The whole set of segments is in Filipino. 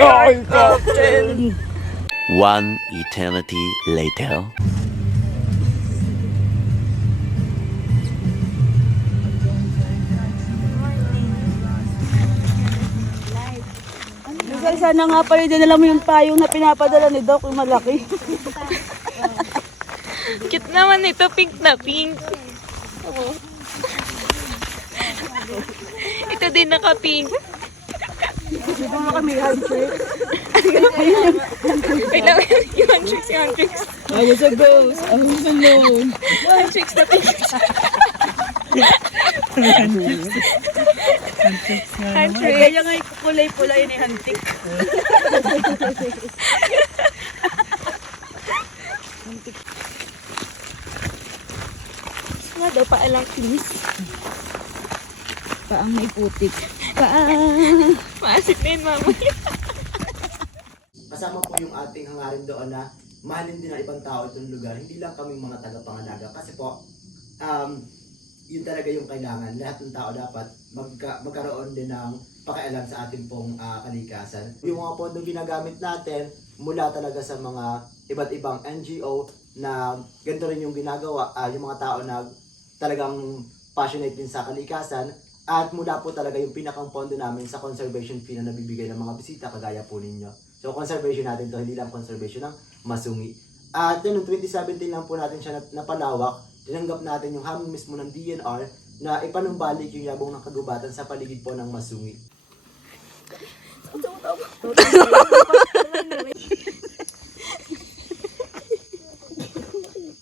Ay, Captain! One eternity later. Lugar, sana nga pala dinala mo yung payong na pinapadala ni Doc, yung malaki. Cute naman ito, pink na pink. Ito din naka-pink. Di ba mga kami handshake? Wait lang, yung handshakes, yung handshakes. I was a ghost, I was alone. Handshakes na pink. Handshakes. Kaya nga kulay-pula yun yung hantik. Nga daw, paalang kinis. Paang may putik. Paang. Maasit na yun, mama. Kasama po yung ating hangarin doon na mahalin din ng ibang tao itong lugar. Hindi lang kami mga taga-pangalaga. Kasi po, yun talaga yung kailangan. Lahat ng tao dapat magkaroon din ng pakialam sa ating pong kalikasan. Yung mga pondong ginagamit natin mula talaga sa mga iba't ibang NGO na ganito rin yung ginagawa. Yung mga tao na talagang passionate din sa kalikasan. At mula po talaga yung pinakang pondo namin sa conservation fee na nabibigay ng mga bisita kagaya po ninyo. So conservation natin to, hindi lang conservation ng masungi. At yun, noong 2017 lang po natin siya napalawak. Tinanggap natin yung hamon mismo ng DNR na ipanumbalik yung yabong ng kagubatan sa paligid po ng masungi.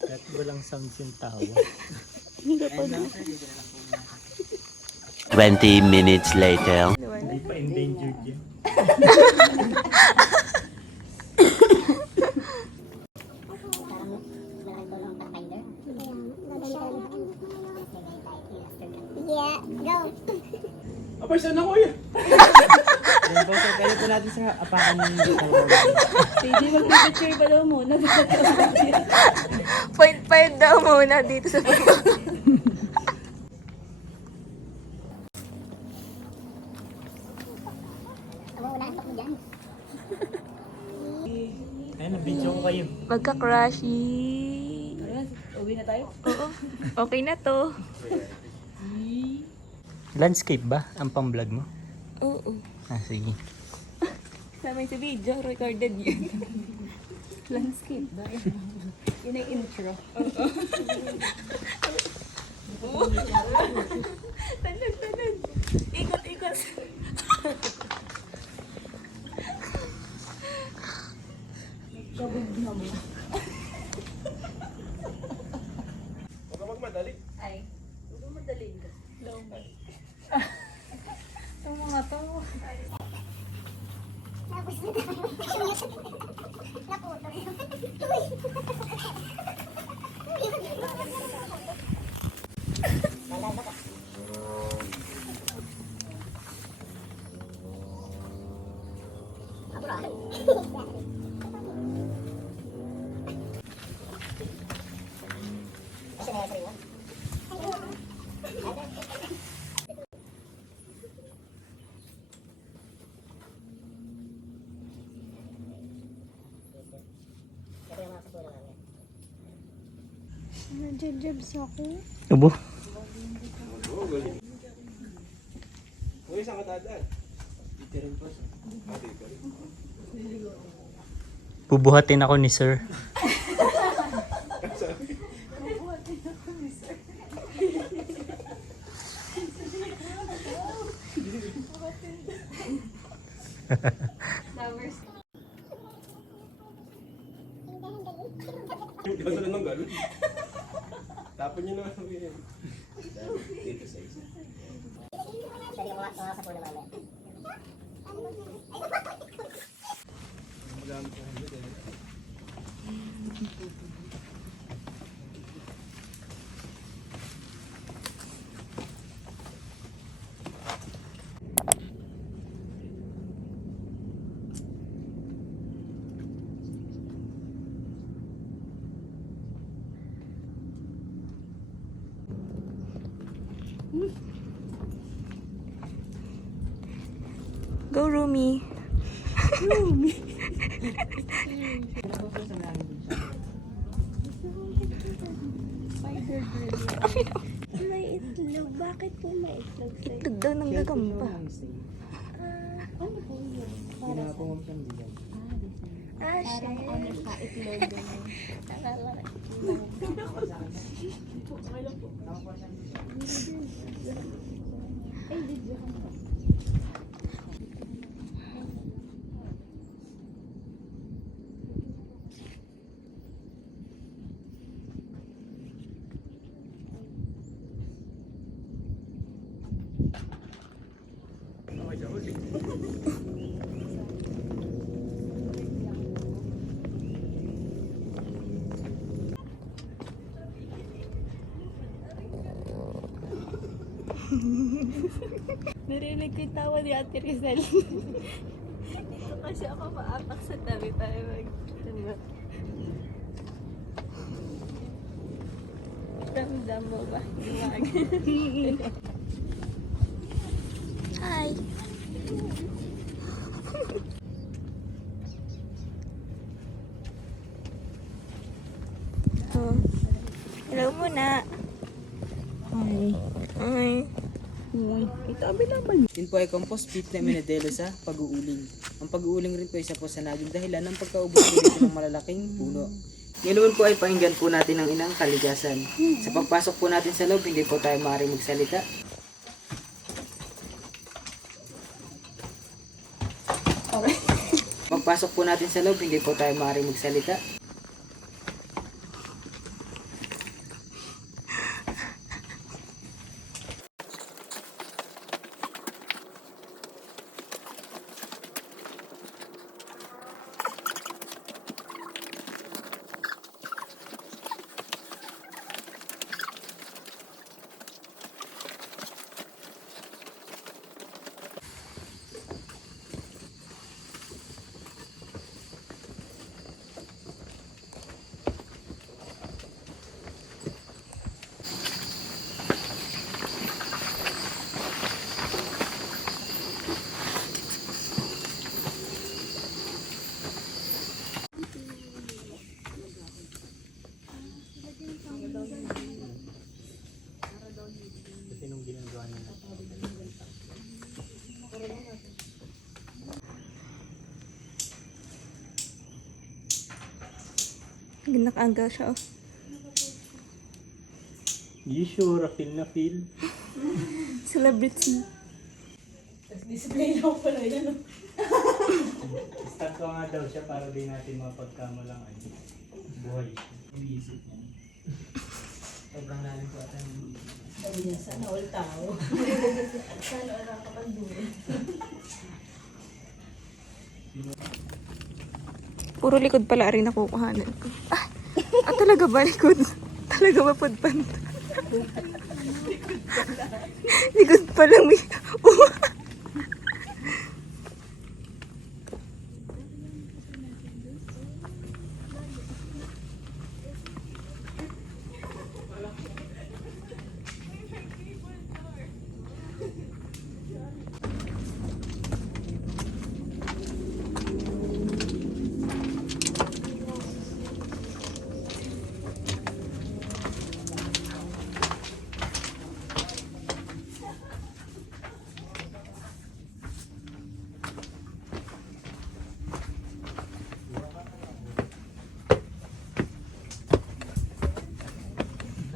At walang sounds yung tawa. 20 minutes later. Hindi pa endangered yan. Yeah, go. Abay, saan ako yan? Yan po, so pwede po natin sa apakan ng hindi mag-picture pa daw muna. 0.5 daw muna dito sa Ayun, nabidyo ko kayo. Magka-crushy. Ayan, uwi na tayo. Oo. Okay na to. Landscape ba ang pang-vlog mo? Oo. Sige. Sama sa video, recorded yun. Landscape ba? Yun ang intro. Oo. Tanod, tanod. Ikot, ikot. Huwag ka magmadali. Ay. Huwag mo madaling ka. Ito mga to. Nagja-jabs ako. Ubo. Uy, saan ka dadaan? Dito rin po. Bubuhatin ako ni sir. Ganda na ng galon. Tapon nyo naman ang ganyan. Dito sa isa. Pwede mga sa puno namin. Magamit ko hindi din. Go, Rumi. Spider girl. May itlog. Bakit po may itlog sa'yo? Itlog daw ng gagamba. Ano po yun? Para sa... Parang ano siya, itlog gano'n. Nakala ka itlog. Ay, video ka na. Narinig ko yung tawa ni Ate Rizal. Dito kasi ako maapak sa tabi tayo mag... Ramdam mo ba? Hi! Oh. Hello muna. Hi. Hi. Itabi naman. Yun po ay compost pit na minadelo sa pag-uuling. Ang pag-uuling rin po isa po sa naging dahilan ng pagkaubos dito ng malalaking puno. Ngayon naman po ay pakinggan po natin ang inang kaligasan. Sa pagpasok po natin sa loob, hindi po tayo maaaring magsalita. Pagpasok po natin sa loob, hindi po tayo maaaring magsalita. Kasi nung ginagawa nila. Ginakaga siya, oh. You sure? Feel na feel? Celebrity. Start ko nga daw siya para di natin mapagkamalang ay buhay. Umiisip niya. Sobrang lalim po at ang Puro likod pala rin nakukuhanan ko. Talaga ba likod? Talaga ba pudpan? Likod pala may...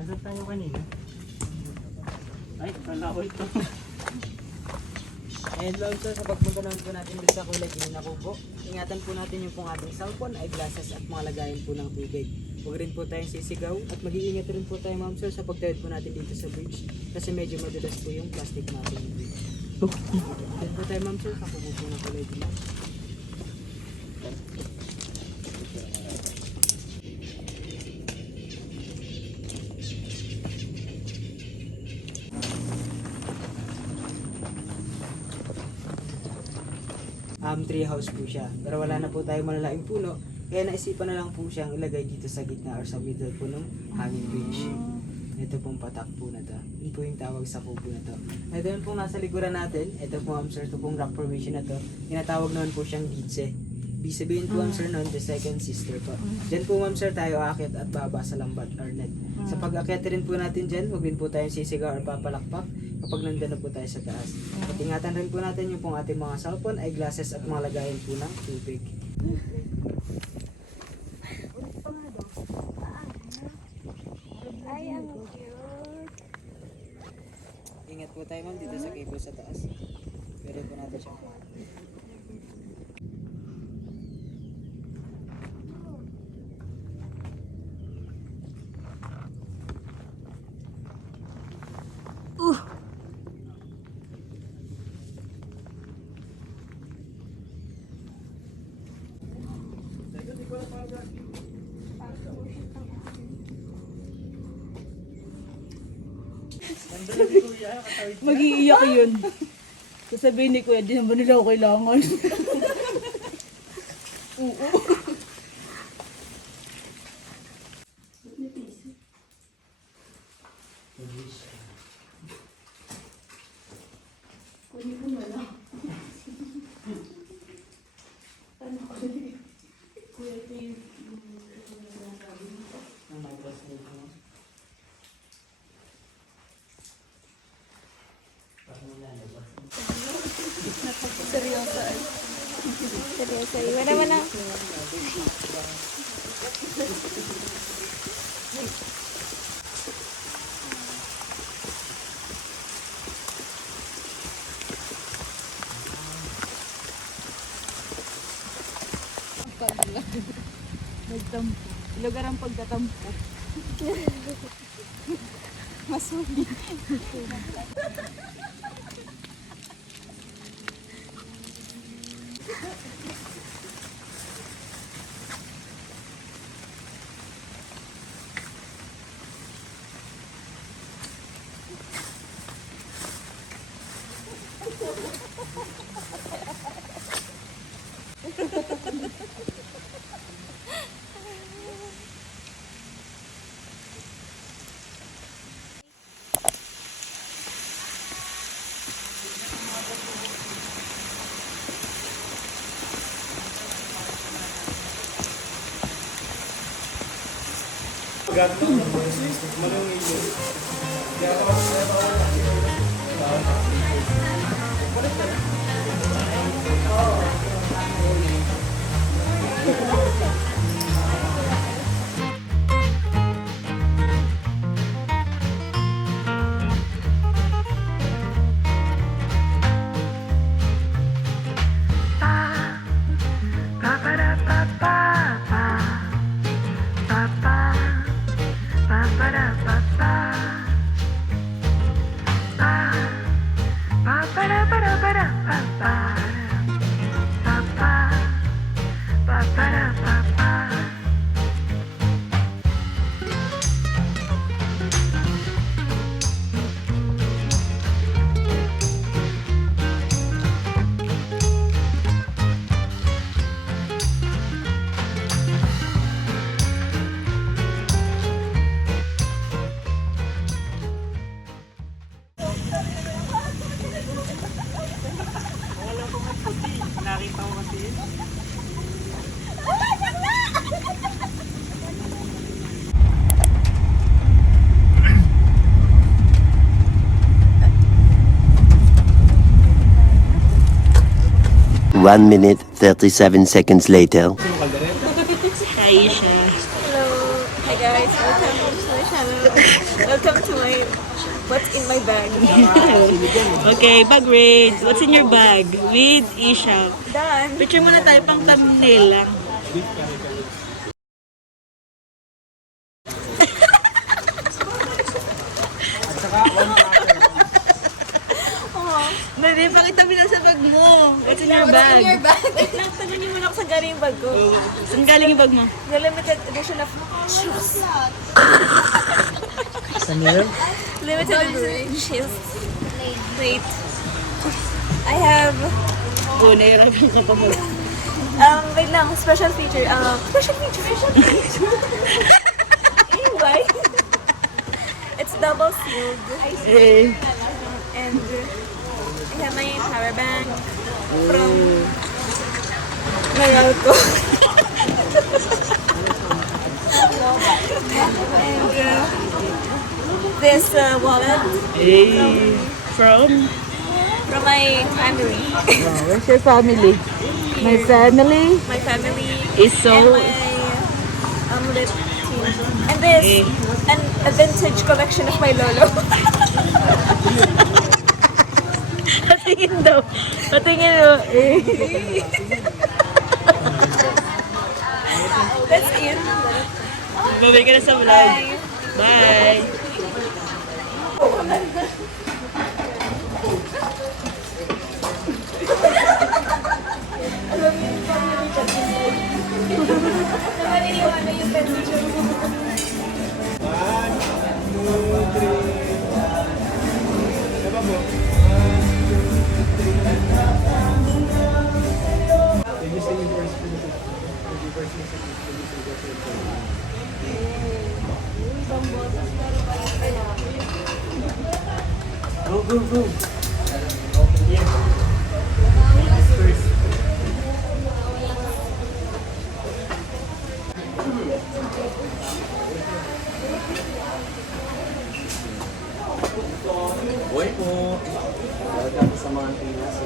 Nasaan tayo kanina? Ay, kala ko ito. And also sa pagpunta naman po natin dito sa kulay Gininaku po, ingatan po natin yung pong ating cellphone, eyeglasses at mga lagayan po ng tubig. Huwag rin po tayong sisigaw at mag-iingat rin po tayo ma'am sir sa pagtawid po natin dito sa bridge kasi medyo madulas po yung plastic natin yung bridge. Dito po tayo ma'am sir sa kubo po ng kulay Gininaku. Tree house po siya. Pero wala na po tayong malalaking puno. Kaya naisipan na lang po siyang ilagay dito sa gitna or sa middle po ng hanging bridge. Ito pong patak po na to. Yun po yung tawag sa kubo na to. Ito yung pong nasa likuran natin. Ito po ma'am sir, ito pong rock formation na to. Tinatawag naman po siyang gidse. Ibig sabihin po ma'am sir nun, the second sister po. Diyan po ma'am sir tayo akit at baba sa lambat or net. Sa pag-akit rin po natin dyan, huwag din po tayong sisigaw or papalakpak kapag nandun na po tayo sa taas. At ingatan rin po natin yung pong ating mga cellphone, eyeglasses at mga lagayan po ng tubig. Ay, ang cute. Ingat po tayo ma'am dito sa cable sa taas. Pwede po natin siya. Mag-iiyak yun. Sasabihin ni Kuya, di naman nila ako kailangan. Oo. Seryoso. Iwan naman na. Nagtampo. Lugar ang pagkatampo. Mas mali. Nakita ko kasi yun. One minute, 37 seconds later. Aisha. Hello. Hi guys. Welcome to my channel. Welcome to my what's in my bag. Okay, bag read. What's in your bag? With Isha. Done. Picture muna tayo pang thumbnail lang. Hindi, pakita mo lang sa bag mo. What's in your bag? In your bag. Wait lang, tanongin mo lang kung saan galing yung bag ko. Saan galing yung bag mo? The limited edition of shoes. Limited edition shoes. Wait. I have Oo, nahirapan ka pa mo. wait lang, special feature. Special feature. Anyway. It's double sealed. Eh, And I have my power bank from Mayal ko. And this wallet Hey, from? from my family. Where's your family? My family My family is and so... my amulet team. And this, a vintage collection of my lolo. Patingin daw. Patingin mo. That's it. Babay ka na sa vlog. Bye. Go, go, go. Boy po. Welcome sa mga Pinas.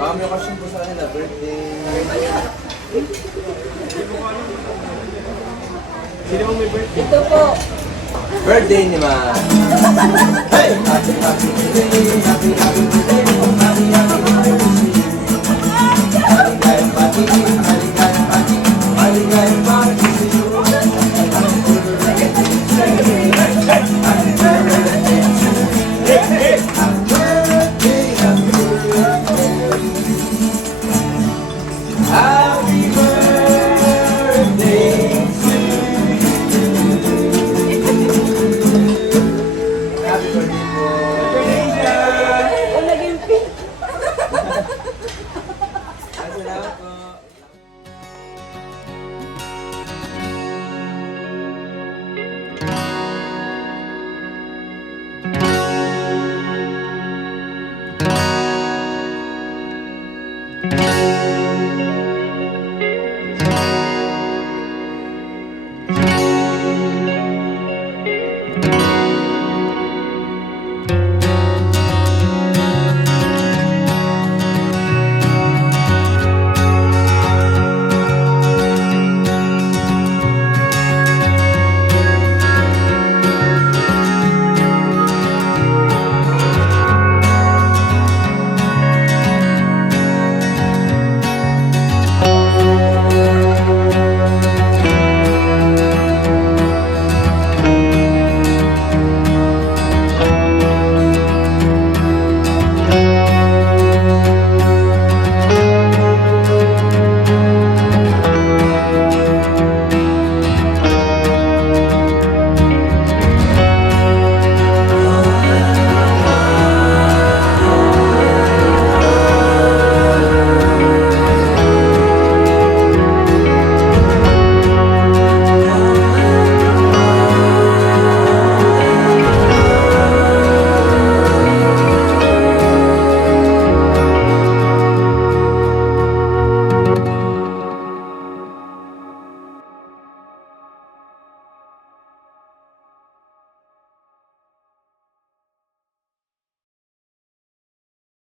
Mami, okasyon po sa kanila, birthday. Sino mo may birthday? Ito po. Birthday ni Ma. Hey! Happy birthday, happy birthday.